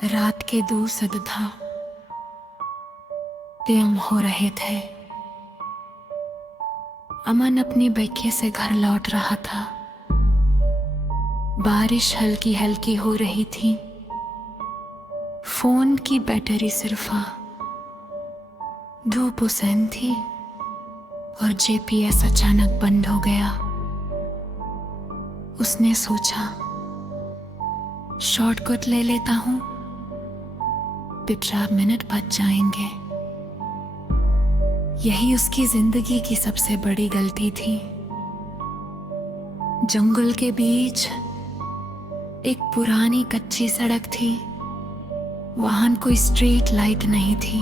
रात के दूसद था, प्रेम हो रहे थे। अमन अपनी बैके से घर लौट रहा था। बारिश हल्की हल्की हो रही थी। फोन की बैटरी सिर्फ धूप हुसैन थी और जीपीएस अचानक बंद हो गया। उसने सोचा शॉर्टकट ले लेता हूं, 15 मिनट बच जाएंगे। यही उसकी जिंदगी की सबसे बड़ी गलती थी। जंगल के बीच एक पुरानी कच्ची सड़क थी। वहां कोई स्ट्रीट लाइट नहीं थी,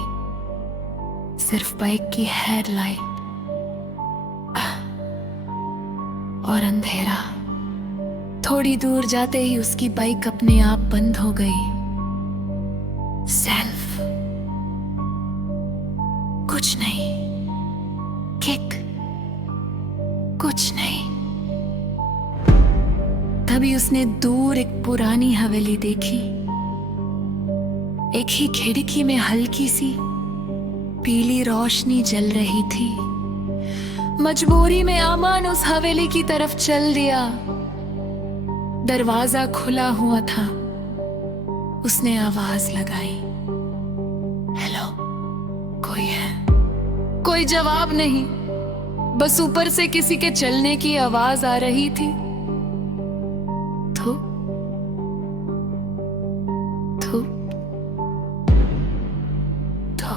सिर्फ बाइक की हेडलाइट और अंधेरा। थोड़ी दूर जाते ही उसकी बाइक अपने आप बंद हो गई। सेल्फ कुछ नहीं, किक कुछ नहीं। तभी उसने दूर एक पुरानी हवेली देखी। एक ही खिड़की में हल्की सी पीली रोशनी जल रही थी। मजबूरी में अमन उस हवेली की तरफ चल दिया। दरवाजा खुला हुआ था। उसने आवाज लगाई, हेलो, कोई है? कोई जवाब नहीं, बस ऊपर से किसी के चलने की आवाज आ रही थी। थू थू थू।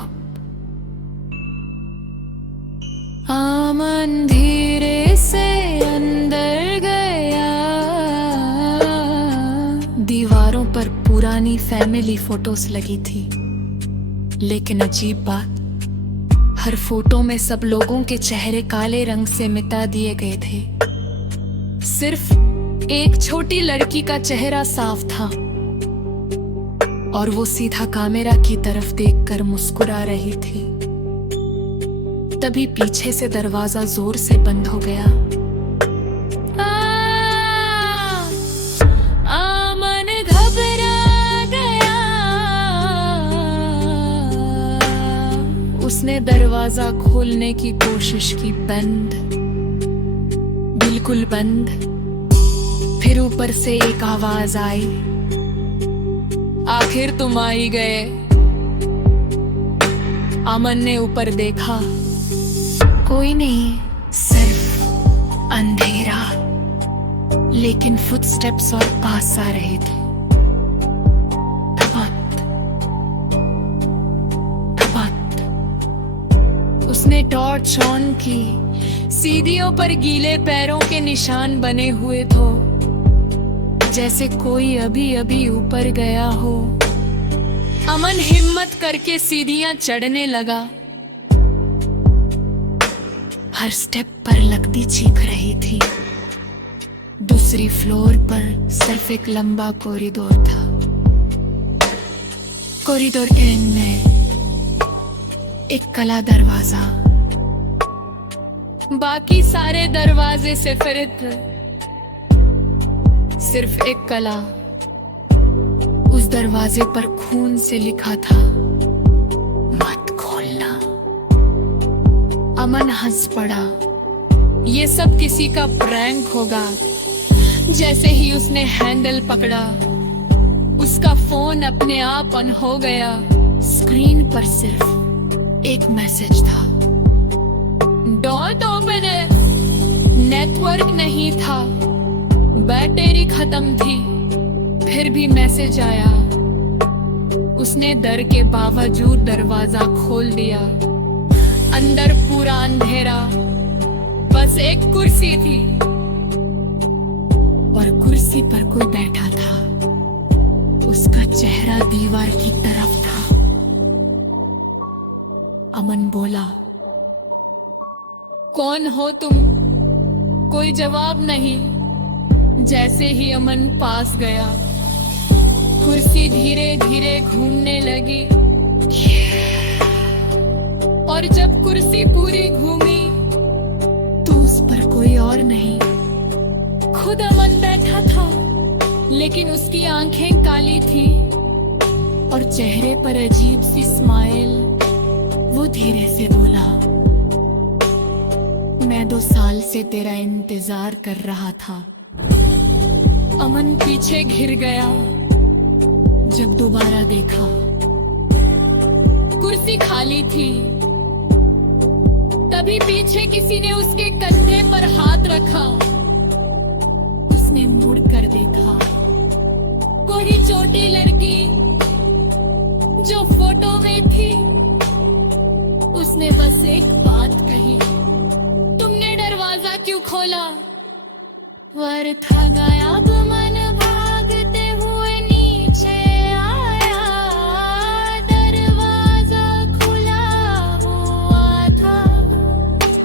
अमन धीरे से अंदर गया। दीवारों पर पुरानी फैमिली फोटोज लगी थी, लेकिन अजीब बात, हर फोटो में सब लोगों के चेहरे काले रंग से मिटा दिए गए थे। सिर्फ एक छोटी लड़की का चेहरा साफ था और वो सीधा कैमरा की तरफ देखकर मुस्कुरा रही थी। तभी पीछे से दरवाजा जोर से बंद हो गया। अमन घबरा गया। उसने दरवाजा खोलने की कोशिश की, बंद, बिल्कुल बंद। फिर ऊपर से एक आवाज आई, आखिर तुम आ ही गए। अमन ने ऊपर देखा, कोई नहीं, सिर्फ अंधेरा, लेकिन फुटस्टेप्स और पास आ रहे थे। उसने टॉर्च ऑन की। सीढ़ियों पर गीले पैरों के निशान बने हुए थे, जैसे कोई अभी अभी ऊपर गया हो। अमन हिम्मत करके सीढ़ियां चढ़ने लगा। हर स्टेप पर लगती चीख रही थी। दूसरी फ्लोर पर सिर्फ एक लंबा कॉरिडोर था। कॉरिडोर के एंड में एक काला दरवाजा, बाकी सारे दरवाजे से फरित सिर्फ एक कला। उस दरवाजे पर खून से लिखा था, मत खोलना। अमन हंस पड़ा। ये सब किसी का प्रैंक होगा। जैसे ही उसने हैंडल पकड़ा, उसका फोन अपने आप ऑन हो गया। स्क्रीन पर सिर्फ एक मैसेज था, डोंट ओपन इट। नेटवर्क नहीं था, बैटरी खत्म थी। फिर भी मैसेज आया। उसने डर के बावजूद दरवाजा खोल दिया। अंदर पूरा अंधेरा, बस एक कुर्सी थी और कुर्सी पर कोई बैठा था। उसका चेहरा दीवार की तरफ था। अमन बोला, कौन हो तुम? कोई जवाब नहीं। जैसे ही अमन पास गया, कुर्सी धीरे धीरे घूमने लगी। और जब कुर्सी पूरी घूमी तो उस पर कोई और नहीं, खुद अमन बैठा था, लेकिन उसकी आंखें काली थी। और चेहरे पर अजीब सी स्माइल। वो धीरे से बोला, मैं 2 साल से तेरा इंतजार कर रहा था। अमन पीछे घिर गया जब दोबारा देखा। कुर्सी खाली थी। तभी पीछे किसी ने उसके कंधे पर हाथ रखा। उसने मुड़कर देखा, कोई छोटी लड़की जो फोटो में थी। उसने बस एक बात कही, तुमने दरवाजा क्यों खोला? वर था गायब मन भागते हुए नीचे आया। दरवाजा खुला हुआ था,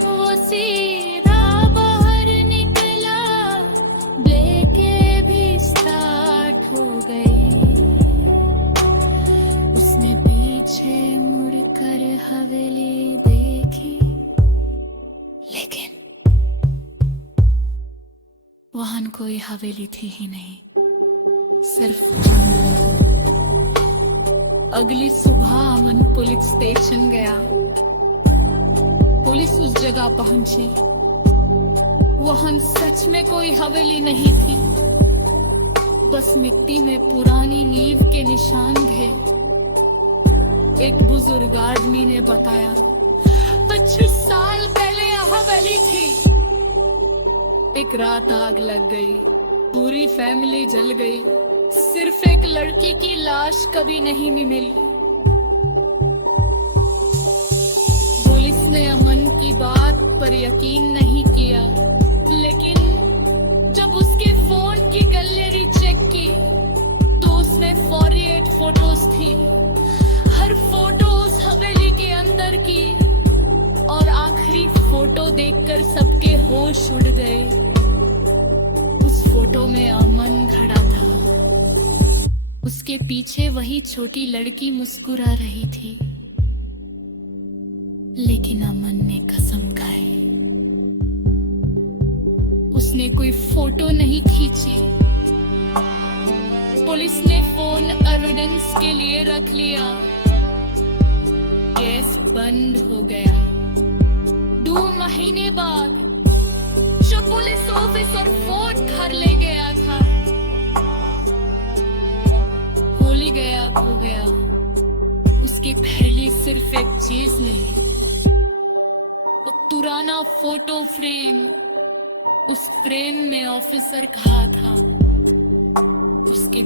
वो सीधा बाहर निकला। ब्रेकें भी स्टार्ट हो गई। उसने पीछे मुड़कर हवेली देखी, लेकिन वहां कोई हवेली थी ही नहीं, सिर्फ जंगल। अगली सुबह अमन पुलिस स्टेशन गया। पुलिस उस जगह पहुंची। वहां सच में कोई हवेली नहीं थी, बस मिट्टी में पुरानी नींव के निशान थे। एक बुजुर्ग आदमी ने बताया, 25 साल पहले यह हवेली थी। एक रात आग लग गई, पूरी फैमिली जल गई। सिर्फ एक लड़की की लाश कभी नहीं मिली। पुलिस ने अमन की बात पर यकीन नहीं किया, लेकिन जब उसके फोन की गैलरी चेक की तो उसमें 48 फोटोज थी। हर फोटो उस हवेली के अंदर की। और आखिरी फोटो देखकर सबके होश उड़ गए। उस फोटो में अमन खड़ा था। उसके पीछे वही छोटी लड़की मुस्कुरा रही थी। लेकिन अमन ने कसम खाई, उसने कोई फोटो नहीं खींची। पुलिस ने फोन एविडेंस के लिए रख लिया। केस बंद हो गया। 2 महीने बाद जो पुलिस ऑफिसर फोन घर ले गया था, भूल ही गया, खो गया। उसकी पहली सिर्फ एक चीज नहीं, वो पुराना फोटो फ्रेम। उस फ्रेम में ऑफिसर कहा था, उसके